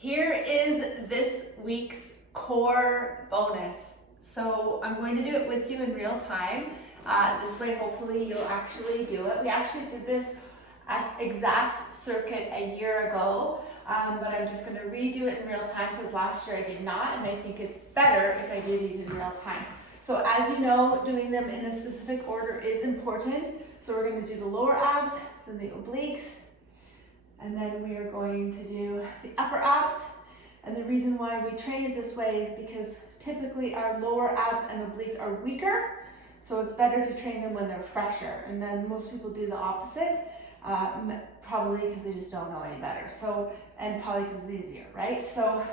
Here is this week's core bonus. So I'm going to do it with you in real time. This way, hopefully you'll actually do it. We actually did this exact circuit a year ago, but I'm just going to redo it in real time because last year I did not, and I think it's better if I do these in real time. So as you know, doing them in a specific order is important. So we're going to do the lower abs, then the obliques, and then we are going to do the upper abs. And the reason why we train it this way is because typically our lower abs and obliques are weaker. So it's better to train them when they're fresher. And then most people do the opposite, probably because they just don't know any better. So, and probably because it's easier, right? So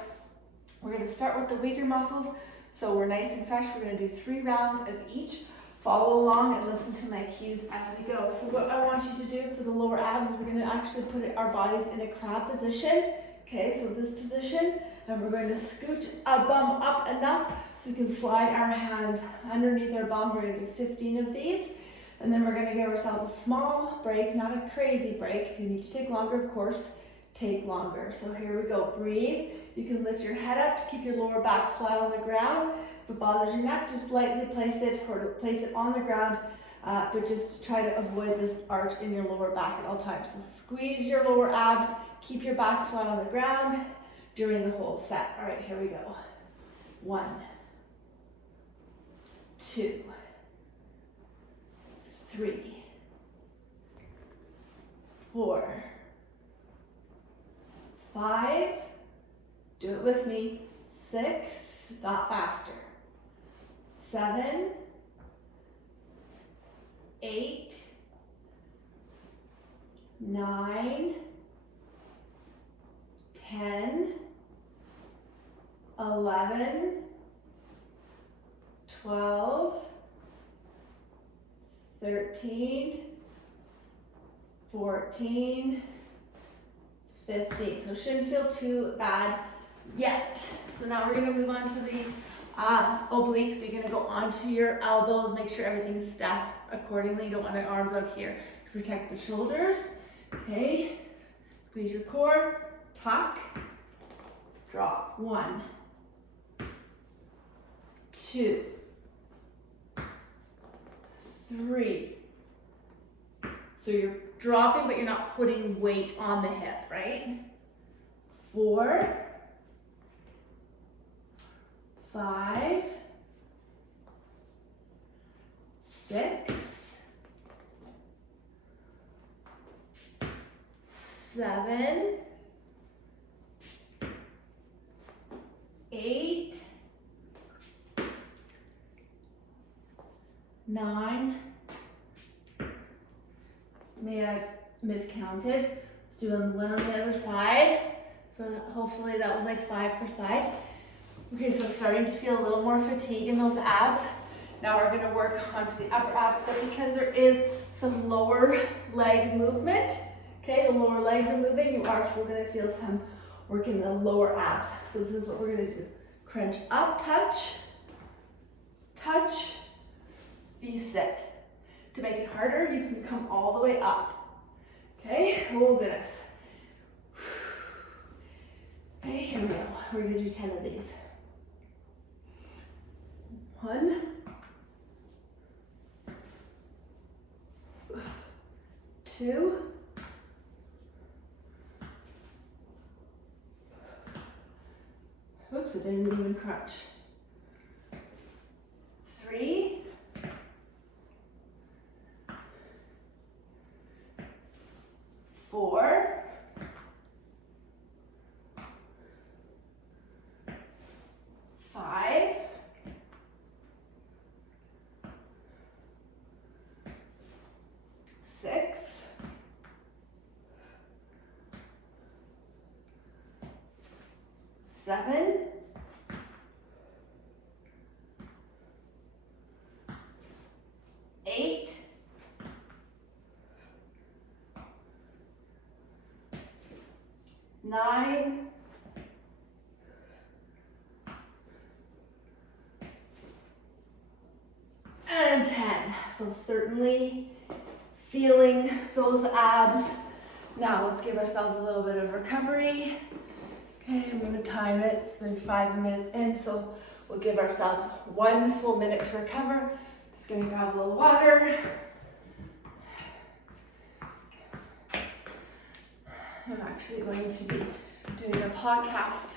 we're going to start with the weaker muscles. So we're nice and fresh. We're going to do 3 rounds of each. Follow along and listen to my cues as we go. So what I want you to do for the lower abs is we're going to actually put our bodies in a crab position. Okay, so this position, and we're going to scooch our bum up enough so we can slide our hands underneath our bum. We're going to do 15 of these, and then we're going to give ourselves a small break, not a crazy break. If you need to take longer, of course, take longer. So here we go. Breathe. You can lift your head up to keep your lower back flat on the ground. If it bothers your neck, just lightly place it on the ground, but just try to avoid this arch in your lower back at all times. So squeeze your lower abs, keep your back flat on the ground during the whole set. All right, here we go. 1, 2, 3, 4, 5, do it with me, 6, not faster, 7, 8, 9, 10, 11, 12, 13, 14, 15. So it shouldn't feel too bad yet. So now we're going to move on to the obliques. So you're going to go onto your elbows, make sure everything's stacked accordingly. You don't want your arms out here to protect the shoulders. Okay, squeeze your core, tuck, drop. 1, 2, 3. So you're dropping, but you're not putting weight on the hip, right? 4, 5, 6, 7, 8, 9. May have miscounted. Let's do one on the other side. So hopefully that was like 5 per side. Okay, so starting to feel a little more fatigue in those abs. Now we're gonna work onto the upper abs, but because there is some lower leg movement, okay, the lower legs are moving, you are still gonna feel some work in the lower abs. So this is what we're gonna do. Crunch up, touch, touch, V-sit. To make it harder, you can come all the way up. Okay, oh goodness. Okay, here we go. We're gonna do 10 of these. 1, 2, 'oops, it didn't even crunch. 3, 4, 5, 6, 7, 8, 9, 10. So certainly feeling those abs. Now let's give ourselves a little bit of recovery. Okay, I'm gonna time it. It's been 5 minutes in, so we'll give ourselves 1 full minute to recover. Just gonna grab a little water. I'm actually going to be doing a podcast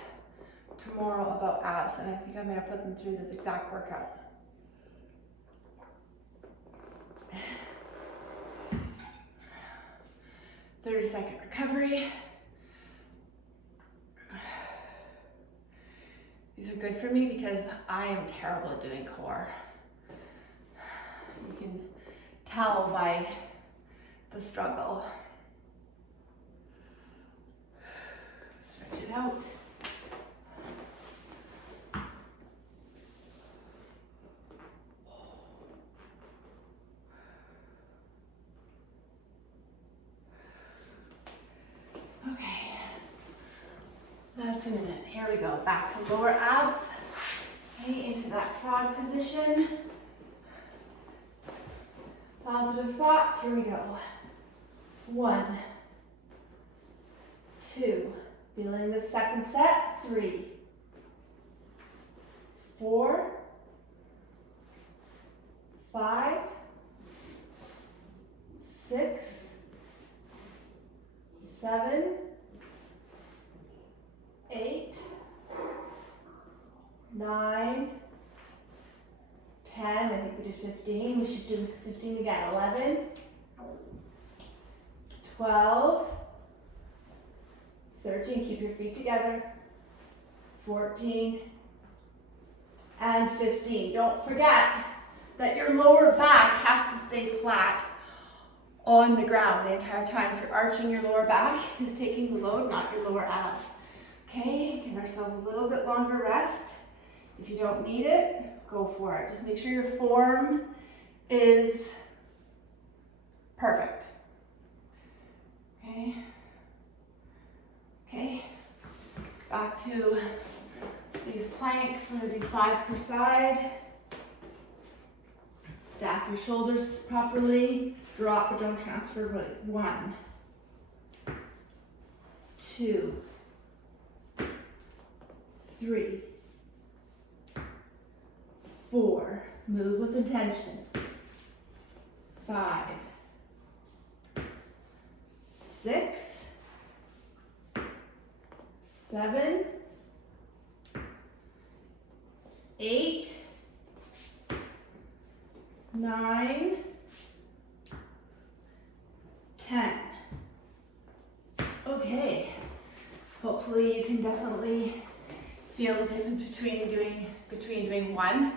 tomorrow about abs, and I think I'm gonna put them through this exact workout. "30-second recovery." These are good for me because I am terrible at doing core. You can tell by the struggle. Stretch it out. Okay, that's a minute. Here we go. Back to lower abs. Okay, into that frog position. Positive thoughts. Here we go. 1, 2. Feeling the second set. 3, 4, 5, 6, 7, 8, 9, 10. I think we did 15. We should do 15 again. 11, 12, 13. Keep your feet together. 14 and 15. Don't forget that your lower back has to stay flat on the ground the entire time. If you're arching, your lower back is taking the load, not your lower abs. Okay, give ourselves a little bit longer rest. If you don't need it, go for it. Just make sure your form is perfect. Okay. Okay, back to these planks. We're gonna do 5 per side. Stack your shoulders properly. Drop, but don't transfer. 1, 2, 3, 4. Move with intention. 5, 6, 7, 8, 9, 10. Okay, hopefully you can definitely feel the difference between doing 1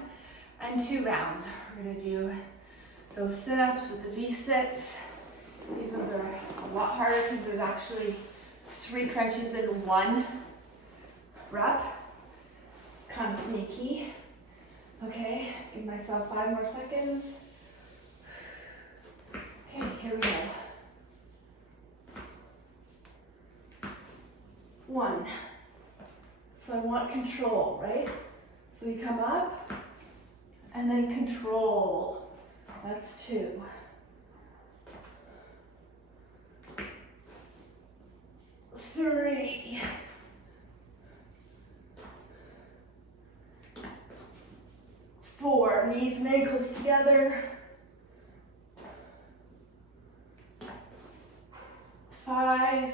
and 2 rounds. We're gonna do those sit-ups with the V-sits. These ones are a lot harder because there's actually 3 crunches in 1 rep. It's kind of sneaky. Okay, give myself 5 more seconds. Okay, here we go. 1. So I want control, right? So you come up and then control. That's 2. 3. 4. Knees and ankles together. 5.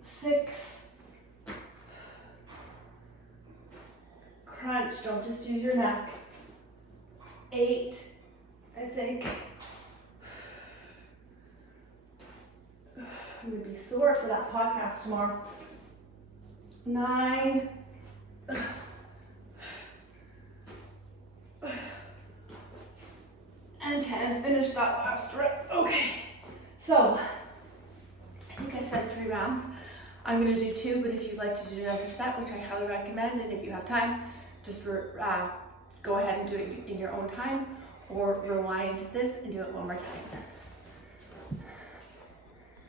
6. Crunch, don't just use your neck. 8, I think. I'm gonna be sore for that podcast tomorrow. 9. And 10. Finish that last rep. Okay. So, I think I said 3 rounds. I'm gonna do 2, but if you'd like to do another set, which I highly recommend, and if you have time, just go ahead and do it in your own time, or rewind this and do it one more time.